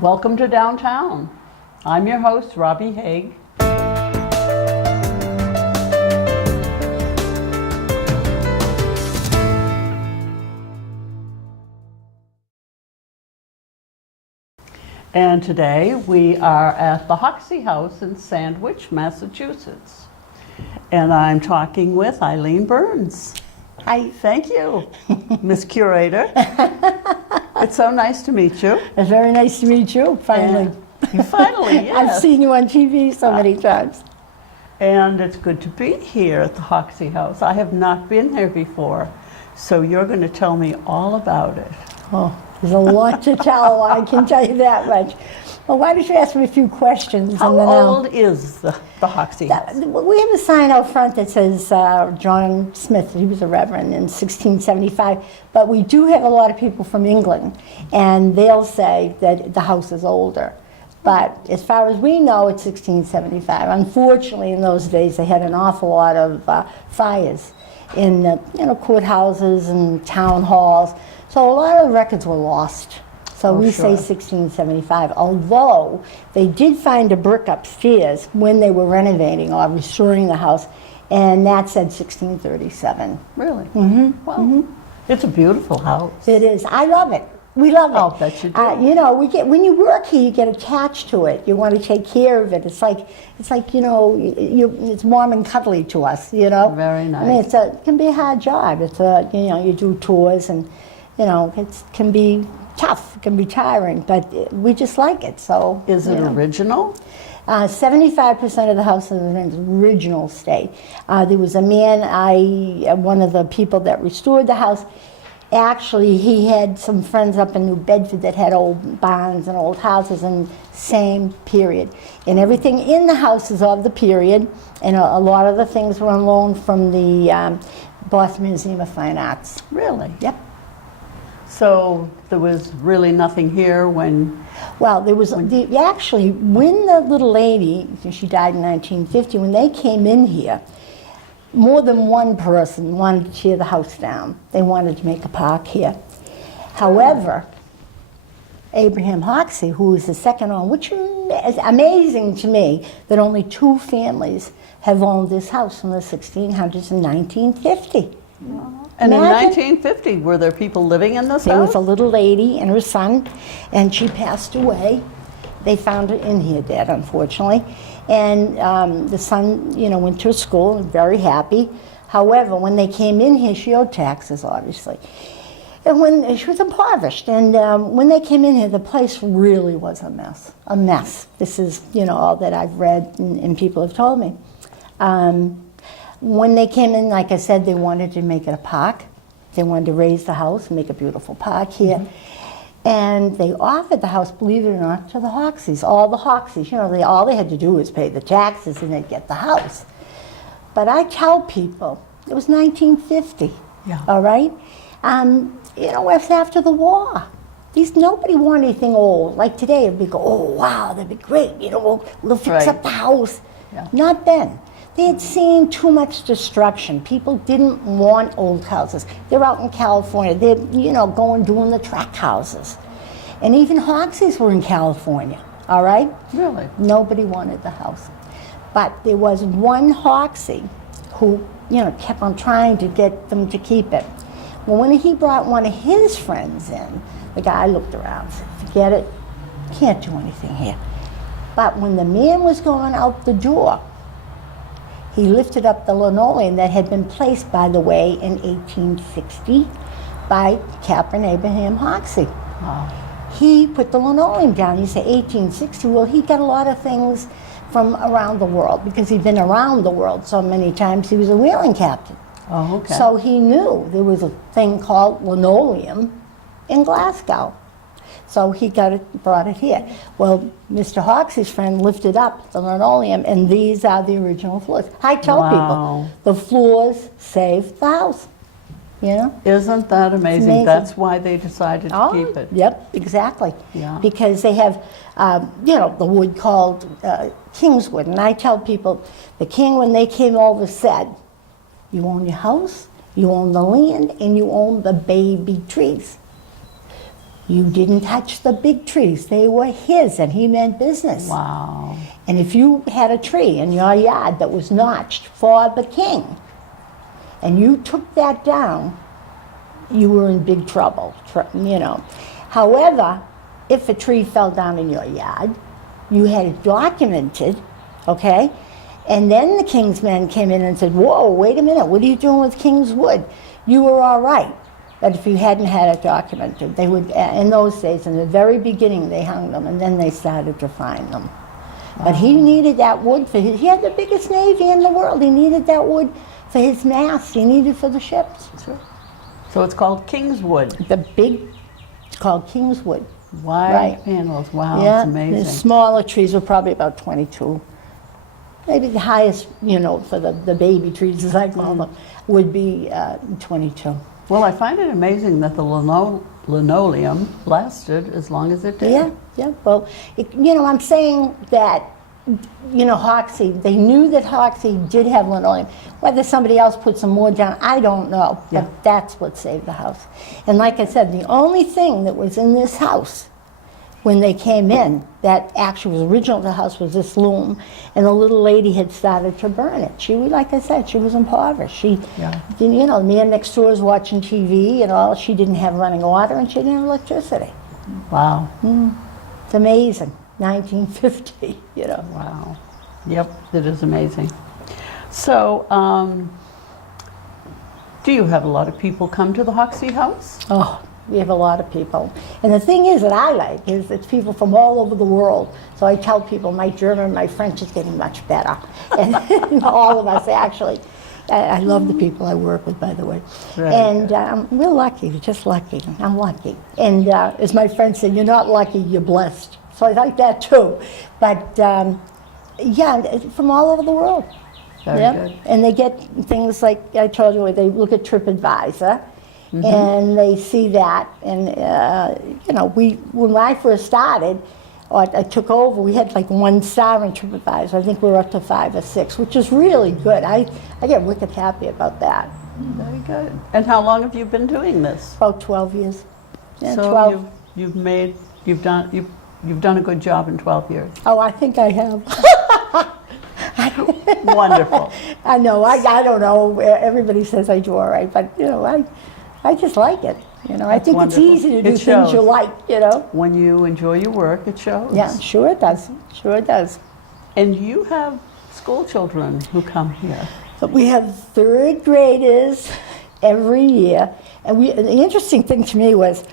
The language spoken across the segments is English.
Welcome to downtown. I'm your host, Robbie Haig. And today we are at the Hoxie house in Sandwich, Massachusetts. And I'm talking with Eileen Burns. Hi. Thank you, Miss Curator. It's so nice to meet you. It's very nice to meet you, finally. Finally, yes. I've seen you on TV so many times. And it's good to be here at the Hoxie house. I have not been there before, so you're going to tell me all about it. Oh, there's a lot to tell, I can tell you that much. Well, why don't you ask me a few questions? How old is the Hoxie house? We have a sign out front that says John Smith, he was a reverend in 1675, but we do have a lot of people from England, and they'll say that the house is older. But as far as we know, it's 1675. Unfortunately, in those days, they had an awful lot of fires in courthouses and town halls, so a lot of records were lost. So we say 1675, although they did find a brick upstairs when they were renovating or restoring the house, and that said 1637. Really? Mm-hmm. Well, it's a beautiful house. It is. I love it. We love it. I'll bet you do. We get, when you work here, you get attached to it. You want to take care of it. It's like it's warm and cuddly to us. Very nice. I mean, it can be a hard job. It's you do tours, and it can be tough. It can be tiring, but we just like it. So is it original? 75% of the house is in its original state. There was a man, one of the people that restored the house. Actually, he had some friends up in New Bedford that had old barns and old houses in same period. And everything in the house is of the period, and a lot of the things were on loan from the Boston Museum of Fine Arts. Really? Yep. So there was really nothing here when... Well, there was, actually, when the little lady, she died in 1950, when they came in here, more than one person wanted to tear the house down. They wanted to make a park here. However, Abraham Hoxie, who is the second owner, which is amazing to me that only two families have owned this house from the 1600s and 1950. And in 1950, were there people living in this house? There was a little lady and her son, and she passed away. They found her in here dead, unfortunately. And the son, went to school and very happy. However, when they came in here, she owed taxes, obviously. And when she was impoverished, and when they came in here, the place really was a mess. A mess. This is, all that I've read and people have told me. When they came in, like I said, they wanted to make it a park. They wanted to raise the house and make a beautiful park here. Mm-hmm. And they offered the house, believe it or not, to the Hoxies, all the Hoxies. All they had to do was pay the taxes and they'd get the house. But I tell people, it was 1950, all right? It was after the war. Nobody wanted anything old. Like today, it'd be oh, wow, that'd be great. We'll fix up the house. Yeah. Not then. They had seen too much destruction. People didn't want old houses. They're out in California. They're, going doing the tract houses. And even Hoxies were in California, all right? Really? Nobody wanted the house. But there was one Hoxie who, kept on trying to get them to keep it. Well, when he brought one of his friends in, the guy looked around and said, forget it, can't do anything here. But when the man was going out the door, he lifted up the linoleum that had been placed, by the way, in 1860 by Captain Abraham Hoxie. Wow. He put the linoleum down. You say 1860, well, he got a lot of things from around the world because he'd been around the world so many times. He was a whaling captain. Oh, okay. So he knew there was a thing called linoleum in Glasgow. So he brought it here. Well, Mr. Hoxie's friend lifted up the linoleum, and these are the original floors. I tell people, the floors saved the house. Isn't that amazing? That's why they decided to keep it. Yep, exactly. Yeah. Because they have, the wood called kingswood. And I tell people, the king, when they came over, said, you own your house, you own the land, and you own the baby trees. You didn't touch the big trees. They were his, and he meant business. Wow. And if you had a tree in your yard that was notched for the king, and you took that down, you were in big trouble, you know. However, if a tree fell down in your yard, you had it documented, okay? And then the king's men came in and said, whoa, wait a minute, what are you doing with king's wood? You were all right. But if you hadn't had it documented, they would, in those days, in the very beginning, they hung them, and then they started to find them. But he needed that wood for he had the biggest navy in the world. He needed that wood for his mast. He needed it for the ships. Sure. So it's called Kingswood. It's called Kingswood. Wide Right. panels. Wow, Yeah, it's amazing. the smaller trees were probably about 22. Maybe the highest, you know, for the baby trees, as I call them, would be 22. Well, I find it amazing that the linoleum lasted as long as it did. Yeah, yeah. Well, you know, I'm saying that, you know, Hoxie, they knew that Hoxie did have linoleum. Whether somebody else put some more down, I don't know. Yeah. But that's what saved the house. And like I said, the only thing that was in this house when they came in that actually was original to the house was this loom, and the little lady had started to burn it. She, like I said, she was impoverished. She, you know, the man next door was watching TV and all. She didn't have running water and she didn't have electricity. Wow. It's amazing. 1950, you know. Wow. Yep, it is amazing. So, do you have a lot of people come to the Hoxie house? Oh, we have a lot of people. And the thing is that I like is it's people from all over the world. So I tell people my German, my French is getting much better. And all of us actually. I love the people I work with, by the way. Right. And we're lucky, just lucky. I'm lucky. And as my friend said, you're not lucky, you're blessed. So I like that too. But yeah, from all over the world. Very good. And they get things like I told you, they look at TripAdvisor, and they see that. And you know, when I first started, or I took over, we had like 1 star in TripAdvisor. I think we were up to 5 or 6, which is really good. I get wicked happy about that. Very good. And how long have you been doing this? About 12 years. Yeah, So 12. you've done a good job in 12 years. Oh, I think I have. Wonderful. I know. I don't know. Everybody says I do all right, but you know, I just like it. You know, I think wonderful. it's easy to do It things shows. you like. You know. When you enjoy your work, it shows. Yeah, sure it does. Sure it does. And you have school children who come here. But we have 3rd graders every year, and the interesting thing to me was,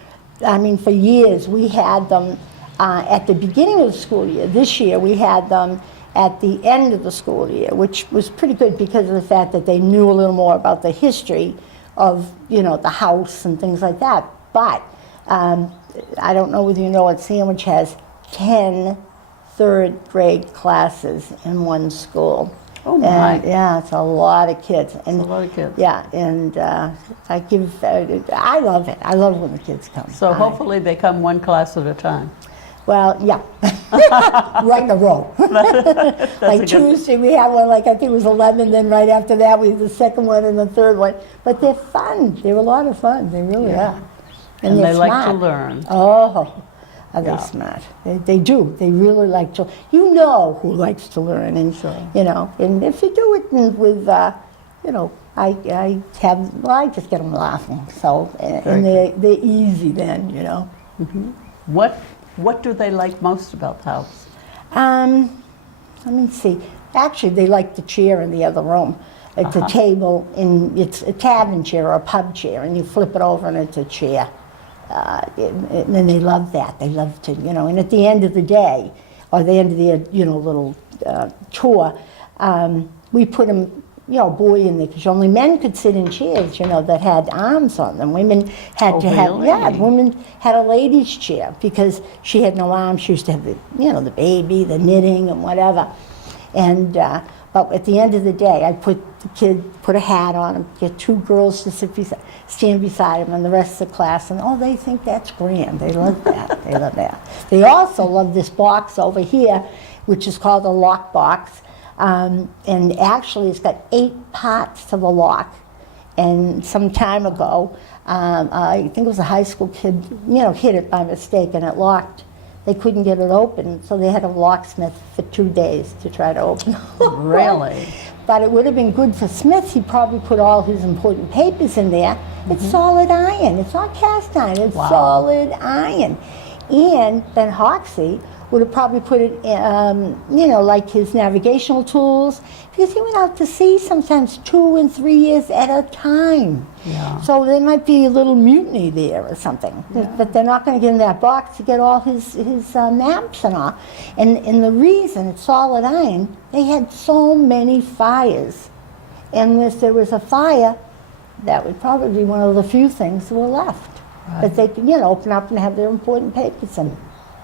I mean, for years we had them at the beginning of the school year. This year we had them at the end of the school year, which was pretty good because of the fact that they knew a little more about the history of, you know, the house and things like that. But I don't know whether you know what Sandwich has 10 3rd grade classes in one school. Oh my. And, yeah, it's a lot of kids. And, a lot of kids. Yeah, and I love it. I love when the kids come. So hopefully they come 1 class at a time. Well, yeah, right in a row. Like Tuesday, we had one, like I think it was 11, then right after that, we had the second one and the third one. But they're fun. They're a lot of fun. They really are. And they're they like to smart. learn. Oh, are they Yeah. smart? They do. They really like to. You know who likes to learn, and Sure. you know, and if you do it with, you know, I just get them laughing. So and they're easy then, you know. What do they like most about the house? Let me see. Actually, they like the chair in the other room. It's a table, and it's a tavern chair or a pub chair, and you flip it over and it's a chair. And then they love that. They love to, you know, and at the end of the day, or the end of the, you know, little tour, we put them, you know, boy in there, because only men could sit in chairs, you know, that had arms on them. Women had to have, really? women had a lady's chair because she had no arms. She used to have the, you know, the baby, the knitting and whatever. And, but at the end of the day, I put a hat on him, get 2 girls to stand beside him, and the rest of the class, and they think that's grand. They love that. They love that. They also love this box over here, which is called a lock box. And actually, it's got 8 parts to the lock. And some time ago, I think it was a high school kid, hit it by mistake and it locked. They couldn't get it open, so they had a locksmith for 2 days to try to open it. Really? But it would have been good for Smith. He probably put all his important papers in there. It's solid iron. It's not cast iron. It's solid iron. And then Hoxie would have probably put it, like his navigational tools, because he went out to sea sometimes 2 and 3 years at a time. Yeah. So there might be a little mutiny there or something. Yeah. But they're not going to get in that box to get all his maps and all. And the reason it's solid iron, they had so many fires. And if there was a fire, that would probably be one of the few things that were left. Right. That they could, open up and have their important papers in.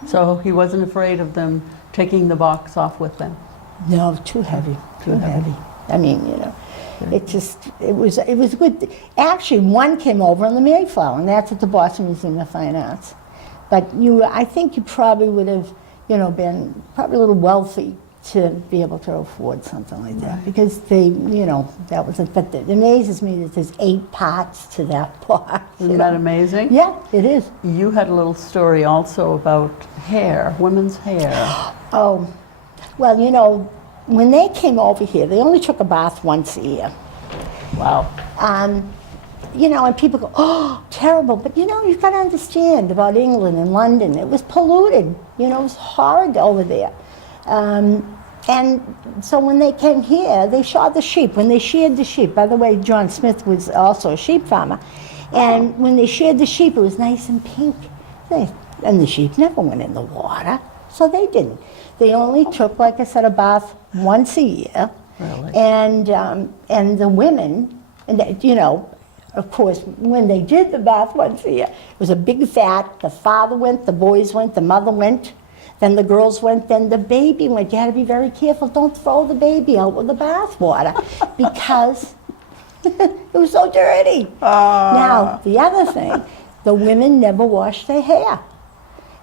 So he wasn't afraid of them taking the box off with them? No, too heavy. Too heavy. I mean, it was good. Actually, one came over on the Mayflower, and that's at the Boston Museum of Fine Arts. But I think you probably would have, been probably a little wealthy to be able to afford something like that. Right. Because that was it. But it amazes me that there's 8 parts to that box. Isn't that amazing? Yeah, it is. You had a little story also about hair, women's hair. Oh, well, when they came over here, they only took a bath once a year. Wow. And people go, oh, terrible. But, you've got to understand about England and London. It was polluted. It was horrid over there. And so when they came here, they shod the sheep. When they sheared the sheep, by the way, John Smith was also a sheep farmer. And when they sheared the sheep, it was nice and pink. And the sheep never went in the water, so they didn't. They only took, like I said, a bath once a year. Really? And the women, of course, when they did the bath once a year, it was a big vat. The father went, the boys went, the mother went, then the girls went, then the baby went. You had to be very careful. Don't throw the baby out with the bath water because it was so dirty. Now, the other thing, the women never washed their hair.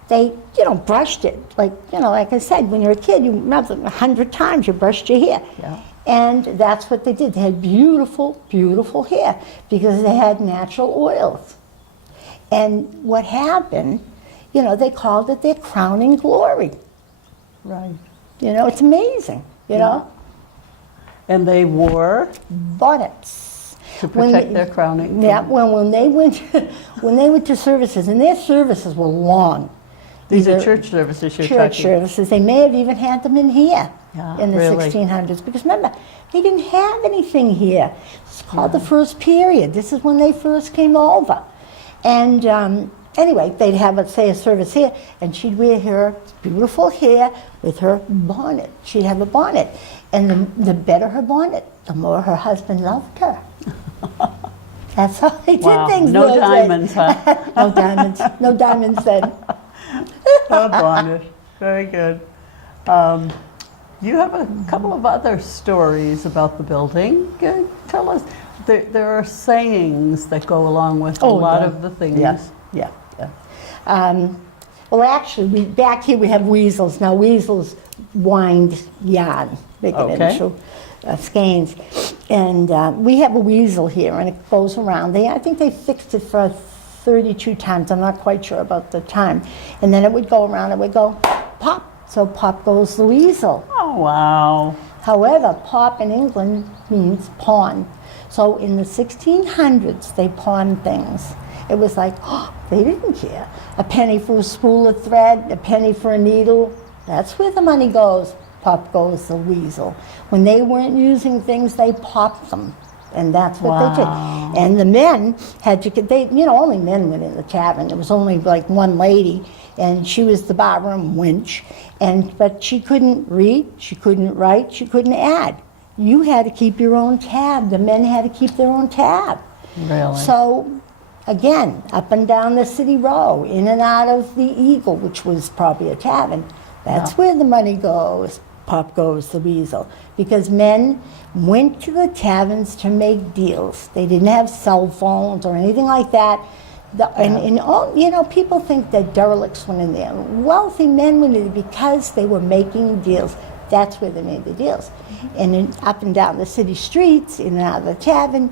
They, brushed it. Like I said, when you're a kid, you remember 100 times you brushed your hair. Yeah. And that's what they did. They had beautiful, beautiful hair because they had natural oils. And what happened, they called it their crowning glory. Right. It's amazing, know. And they wore? Bonnets. To protect their crowning? Yeah, well, when they went to services, and their services were long. These are church services you're talking? Church services. They may have even had them in here in the really? 1600s. Because remember, they didn't have anything here. It's called the first period. This is when they first came over. And anyway, they'd have, let's say, a service here, and she'd wear her beautiful hair with her bonnet. She'd have a bonnet. And the better her bonnet, the more her husband loved her. That's how they did things. No diamonds, huh? No diamonds. No diamonds then. Oh, bonnet. Very good. You have a couple of other stories about the building. Tell us. There are sayings that go along with a lot of the things. Yeah. Well, actually, back here we have weasels. Now, weasels wind yarn, make it into skeins. And we have a weasel here, and it goes around. I think they fixed it for 32 times. I'm not quite sure about the time. And then it would go around, it would go pop. So pop goes the weasel. Oh, wow. However, pop in England means pawn. So in the 1600s, they pawned things. It was like, they didn't care. A penny for a spool of thread, a penny for a needle. That's where the money goes. Pop goes the weasel. When they weren't using things, they popped them. And that's what they did. And the men had to, only men went in the tavern. There was only like one lady, and she was the barroom wench. But she couldn't read, she couldn't write, she couldn't add. You had to keep your own tab. The men had to keep their own tab. Really? So, again, up and down the city row, in and out of the Eagle, which was probably a tavern. That's where the money goes. Pop goes the weasel. Because men went to the taverns to make deals. They didn't have cell phones or anything like that. People think that derelicts went in there. Wealthy men went in there because they were making deals. That's where they made the deals. And up and down the city streets, in and out of the tavern,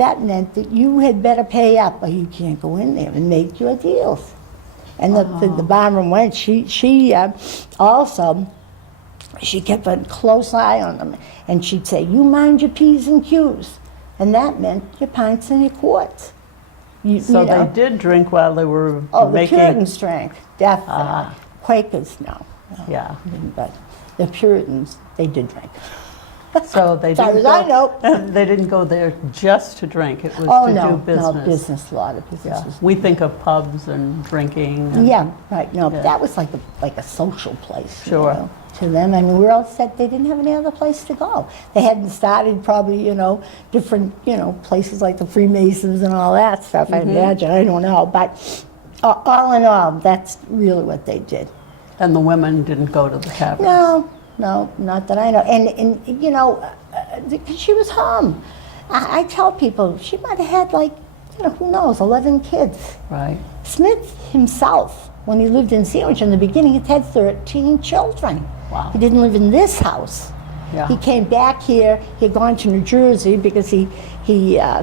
that meant that you had better pay up or you can't go in there and make your deals. And the barroom wench, she also, she kept a close eye on them. And she'd say, you mind your P's and Q's. And that meant your pints and your quarts. So they did drink while they were making... the Puritans drank, definitely. Quakers, no. Yeah. But the Puritans, they did drink. So they didn't they didn't go there just to drink. It was to do business. No, business, a lot of businesses. Yeah. We think of pubs and drinking. And, yeah, right. No, but that was like a social place. Sure. You know, to them. I mean, we were all set. They didn't have any other place to go. They hadn't started probably, different, places like the Freemasons and all that stuff, I imagine. I don't know. But all in all, that's really what they did. And the women didn't go to the taverns? No, not that I know. And she was home. I tell people, she might have had who knows, 11 kids. Right. Smith himself, when he lived in Sandwich in the beginning, he had 13 children. Wow. He didn't live in this house. Yeah. He came back here. He had gone to New Jersey because he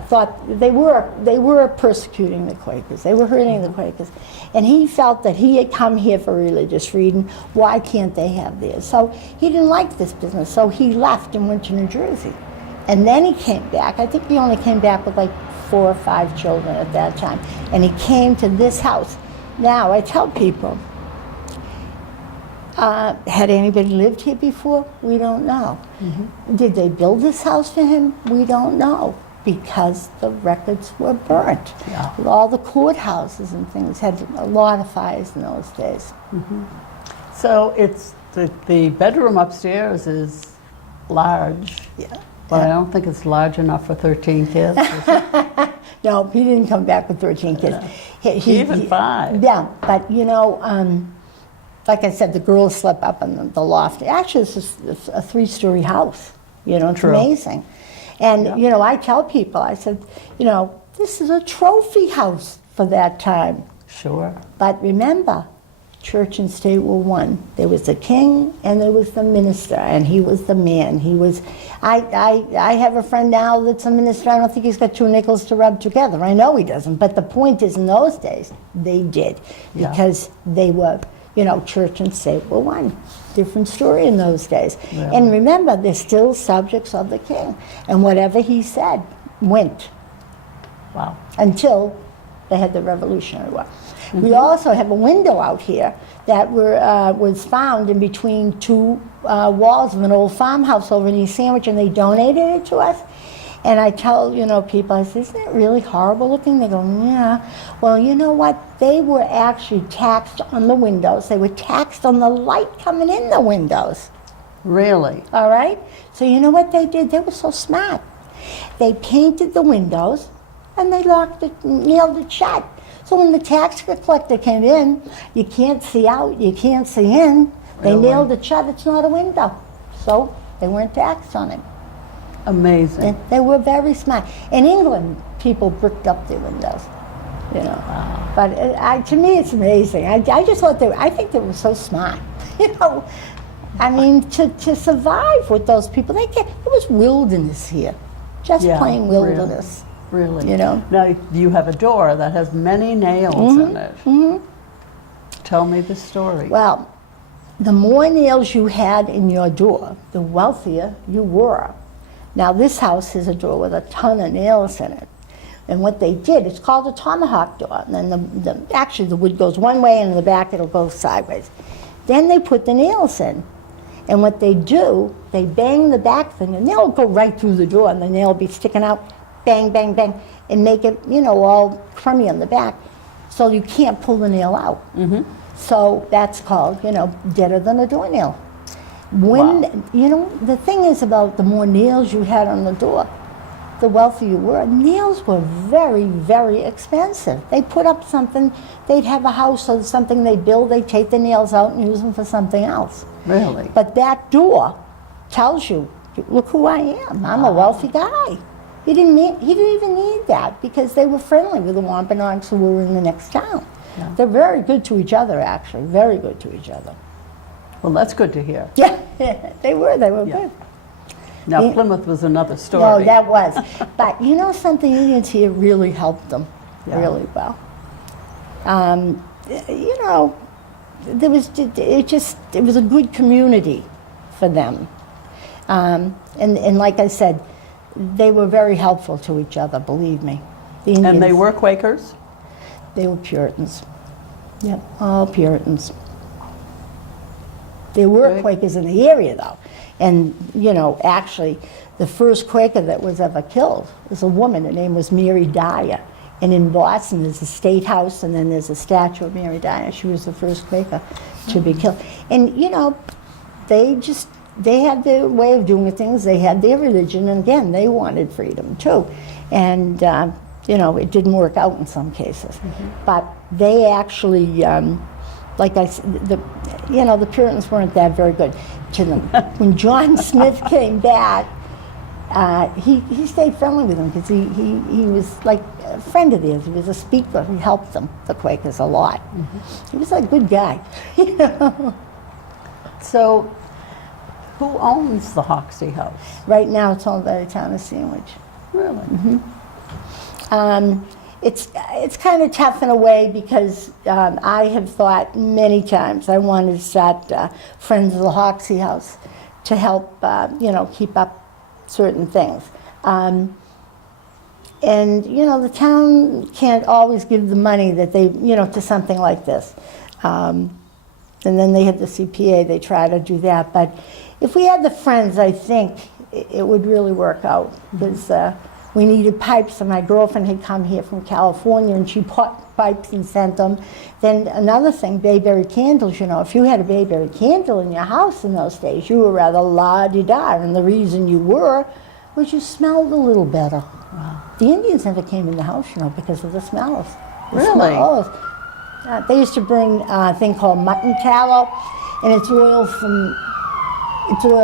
thought they were persecuting the Quakers. They were hurting the Quakers. And he felt that he had come here for religious freedom. Why can't they have theirs? So he didn't like this business. So he left and went to New Jersey. And then he came back. I think he only came back with 4 or 5 children at that time. And he came to this house. Now, I tell people, had anybody lived here before? We don't know. Did they build this house for him? We don't know, because the records were burnt. Yeah. All the courthouses and things had a lot of fires in those days. So it's the bedroom upstairs is large. Yeah. But I don't think it's large enough for 13 kids. Is it? No, he didn't come back with 13 kids. Even 5. Yeah, but like I said, the girls slept up in the loft. Actually, it's a 3-story house. It's True. amazing. And, I tell people, I said, this is a trophy house for that time. Sure. But remember, church and state were one. There was the king and there was the minister, and he was the man. He was, I have a friend now that's a minister. I don't think he's got 2 nickels to rub together. I know he doesn't. But the point is, in those days, they did. Because they were, church and state were one. Different story in those days. Yeah. And remember, they're still subjects of the king. And whatever he said went. Wow. Until they had the Revolutionary War. We also have a window out here that was found in between 2 walls of an old farmhouse over in East Sandwich, and they donated it to us. And I tell, people, I say, isn't it really horrible looking? They go, yeah. Well, you know what? They were actually taxed on the windows. They were taxed on the light coming in the windows. Really? All right? So you know what they did? They were so smart. They painted the windows, and they nailed it shut. So when the tax collector came in, you can't see out, you can't see in. They nailed it shut. It's not a window. So they weren't taxed on it. Amazing. And they were very smart. In England, people bricked up their windows, Wow. But to me, it's amazing. I just thought I think they were so smart. I mean, to survive with those people, it was wilderness here, just plain wilderness. Really? Now you have a door that has many nails in it. Tell me the story. Well, the more nails you had in your door, the wealthier you were. Now, this house has a door with a ton of nails in it. And what they did, it's called a tomahawk door. And then actually the wood goes one way, and in the back it'll go sideways. Then they put the nails in. And what they do, they bang the back thing, and they'll go right through the door, and the nail will be sticking out, bang, bang, bang, and make it, all crummy on the back, so you can't pull the nail out. So that's called, deader than a doornail. When, the thing is about the more nails you had on the door, the wealthier you were. Nails were very, very expensive. They put up something, they'd have a house or something they build, they'd take the nails out and use them for something else. Really? But that door tells you, look who I am. I'm a wealthy guy. He didn't even need that, because they were friendly with the Wampanoags who were in the next town. Yeah. They're very good to each other, actually, very good to each other. Well, that's good to hear. Yeah, they were good. Now, Plymouth was another story. No, that was. But you know something, Indians here really helped them really well. You know, it was a good community for them. And like I said, they were very helpful to each other, believe me. The Indians, And they were Quakers? They were Puritans. Yep, all Puritans. There were Good. Quakers in the area, though. And, you know, actually, the first Quaker that was ever killed was a woman. Her name was Mary Dyer. And in Boston, there's a state house, and then there's a statue of Mary Dyer. She was the first Quaker to be killed. And, you know, they had their way of doing things. They had their religion, and again, they wanted freedom, too. And, you know, it didn't work out in some cases. But they actually, like I said, the Puritans weren't that very good to them. When John Smith came back, he stayed friendly with them because he was like a friend of theirs. He was a speaker. He helped them, the Quakers, a lot. He was a good guy. You know? So, who owns the Hoxie house? Right now, it's owned by the town of Sandwich. Really? It's kind of tough in a way because I have thought many times I wanted to start Friends of the Hoxie House to help, you know, keep up certain things. And, you know, the town can't always give the money that they, you know, to something like this. And then they had the CPA, they try to do that. But if we had the Friends, I think it would really work out because we needed pipes, and my girlfriend had come here from California, and she bought pipes and sent them. Then another thing, bayberry candles, you know, if you had a bayberry candle in your house in those days, you were rather la-di-da, and the reason you were was you smelled a little better. Wow. The Indians never came in the house, you know, because of the smells. The Really? smells. They used to bring a thing called mutton tallow, and it's oil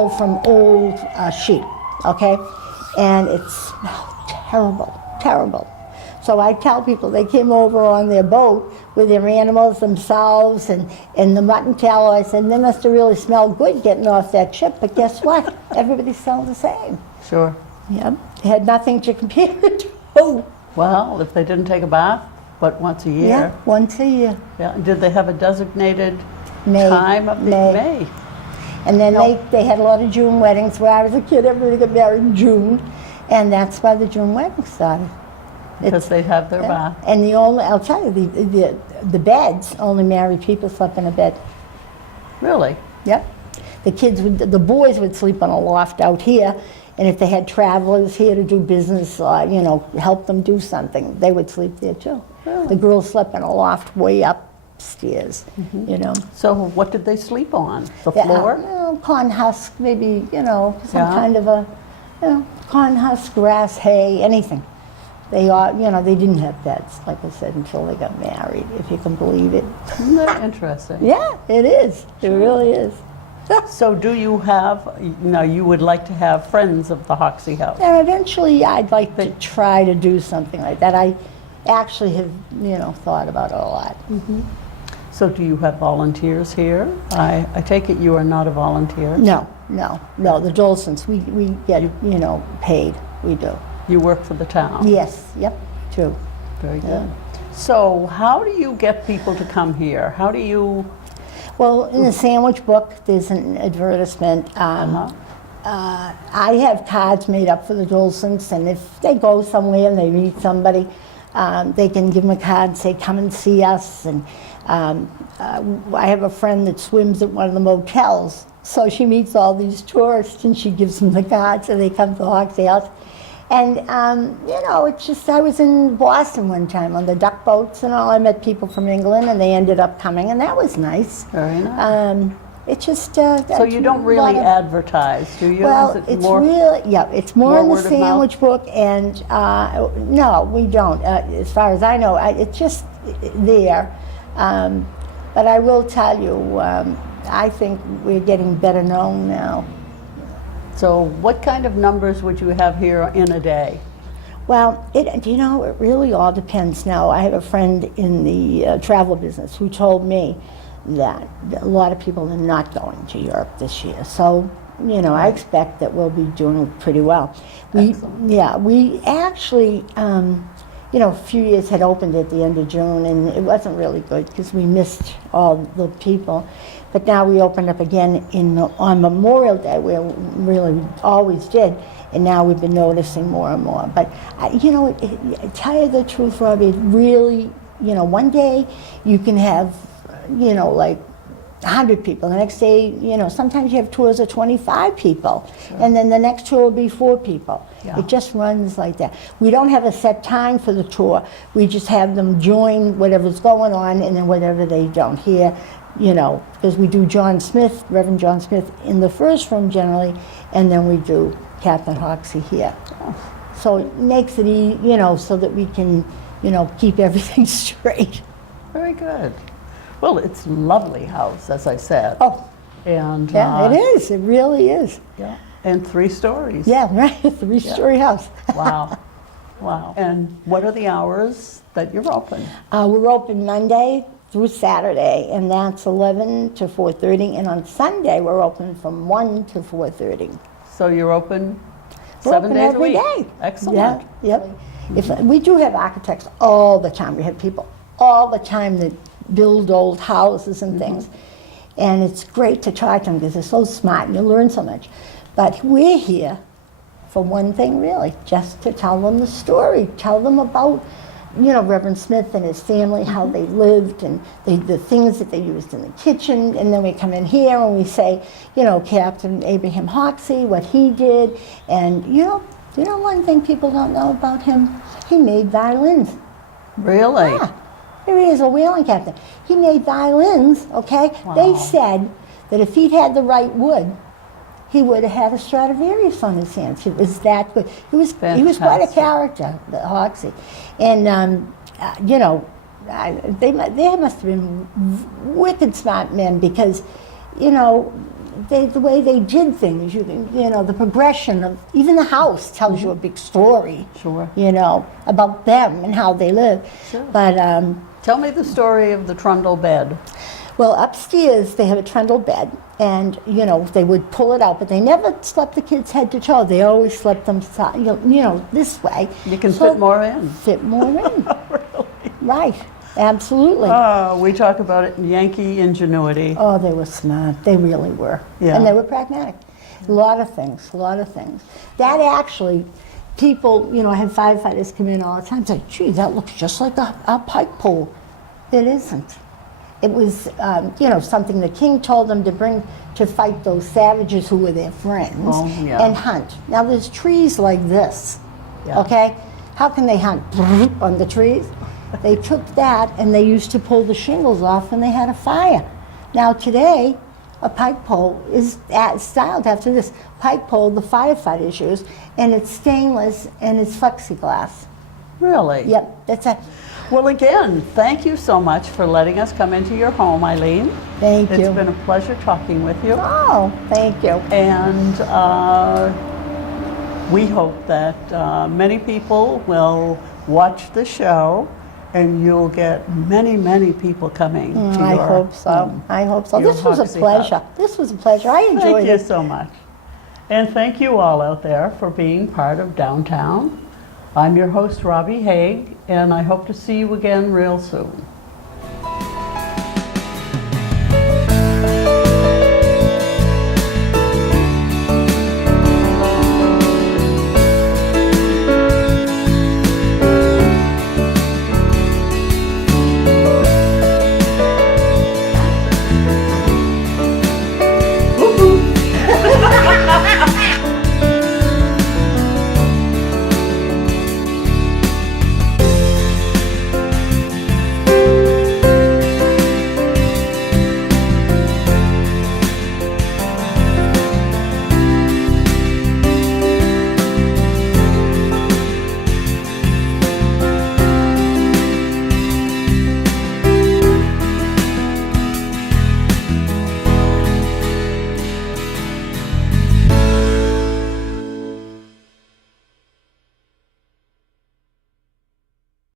from old sheep, okay? And it smelled terrible, terrible. So I tell people they came over on their boat with their animals themselves and the mutton tallow. I said, they must have really smelled good getting off that ship, but guess what? Everybody smelled the same. Sure. Yep. They had nothing to compare it to. Well, if they didn't take a bath, but once a year. Yeah, once a year. Yeah. Did they have a designated May. time of the May? And then No. they had a lot of June weddings. Where I was a kid, everybody got married in June. And that's why the June wedding started. Because they'd have their bath. And I'll tell you, the beds, only married people slept in a bed. Really? Yep. The boys would sleep on a loft out here, and if they had travelers here to do business, you know, help them do something, they would sleep there too. Really? The girls slept in a loft way upstairs, you know. So what did they sleep on? The floor? Corn husk, maybe, you know, some Yeah. kind of a, you know, corn husk, grass, hay, anything. They all, you know, they didn't have beds, like I said, until they got married, if you can believe it. Isn't that interesting? Yeah, it is. It really is. So do you have, you would like to have Friends of the Hoxie house? And eventually, I'd like to try to do something like that. I actually have, you know, thought about it a lot. So do you have volunteers here? I take it you are not a volunteer? No. The Dolsons, we get, you know, paid. We do. You work for the town? Yes, yep, true. Very good. Yeah. So how do you get people to come here? How do you... Well, in the sandwich book, there's an advertisement. I have cards made up for the Dolsons, and if they go somewhere and they meet somebody, they can give them a card and say, come and see us. And I have a friend that swims at one of the motels, so she meets all these tourists, and she gives them the cards, and they come to the Hoxie House. And, you know, it's just, I was in Boston one time on the duck boats and all. I met people from England, and they ended up coming, and that was nice. Very nice. It's just... So you don't really advertise, do you? Well, Is it it's more, really, yeah, it's more in the word of mouth? sandwich book, and no, we don't. As far as I know, it's just there. But I will tell you, I think we're getting better known now. So what kind of numbers would you have here in a day? Well, it really all depends now. I have a friend in the travel business who told me that a lot of people are not going to Europe this year. So I expect that we'll be doing pretty well. Excellent. We actually, a few years had opened at the end of June, and it wasn't really good because we missed all the people. But now we opened up again on Memorial Day, where we really always did, and now we've been noticing more and more. But, tell you the truth, Robbie, it really, one day you can have, like 100 people. The next day, sometimes you have tours of 25 people. Sure. And then the next tour will be 4 people. Yeah. It just runs like that. We don't have a set time for the tour. We just have them join whatever's going on, and then whatever they don't hear, because we do Reverend John Smith in the first room generally, and then we do Captain Hoxie here. Oh. So it makes it so that we can, keep everything straight. Very good. Well, it's a lovely house, as I said. Oh, and yeah, it is. It really is. Yeah, and 3 stories. Yeah, right. 3-story house. Wow, wow. And what are the hours that you're open? We're open Monday through Saturday, and that's 11 to 4:30. And on Sunday, we're open from 1 to 4:30. So you're open We're 7 open days every a week? day. Excellent. Yeah, yep. If we do have architects all the time. We have people all the time that build old houses and things. And it's great to talk to them because they're so smart and you learn so much. But we're here for one thing, really, just to tell them the story, tell them about, Reverend Smith and his family, how they lived, and the things that they used in the kitchen. And then we come in here and we say, Captain Abraham Hoxie, what he did. And, one thing people don't know about him, he made violins. Really? Yeah. Here he is, a whaling captain. He made violins, okay? Wow. They said that if he'd had the right wood, he would have had a Stradivarius on his hands. He was that good. He was quite a character, the Hoxie. And, they must have been wicked smart men because, the way they did things, the progression of, even the house tells you a big story. Sure. About them and how they live. Sure. But, tell me the story of the Trundle Bed. well, upstairs they have a Trundle bed, and they would pull it out, but they never slept the kids head to toe. They always slept them, this way. You can fit more in. Fit more in. Really? Right. Absolutely. Oh, we talk about it in Yankee ingenuity. Oh, they were smart. They really were. Yeah. And they were pragmatic. A lot of things. That actually, people, I have firefighters come in all the time and say, gee, that looks just like a pike pole. It isn't. It was, something the king told them to bring to fight those savages who were their friends and hunt. Now, there's trees like this, okay? How can they hunt on the trees? They took that and they used to pull the shingles off when they had a fire. Now today, a pike pole is styled after this. Pike pole the firefighters use, and it's stainless and it's plexiglass. Really? Yep, that's it. Well, again, thank you so much for letting us come into your home, Eileen. Thank you. It's been a pleasure talking with you. Oh, thank you. And we hope that many people will watch the show, and you'll get many, many people coming to I your hope so. home. I hope so. Your This was a Hoxie pleasure. hut. This was a pleasure. I enjoyed Thank you it. so much. And thank you all out there for being part of Downtown. I'm your host, Robbie Haig, and I hope to see you again real soon.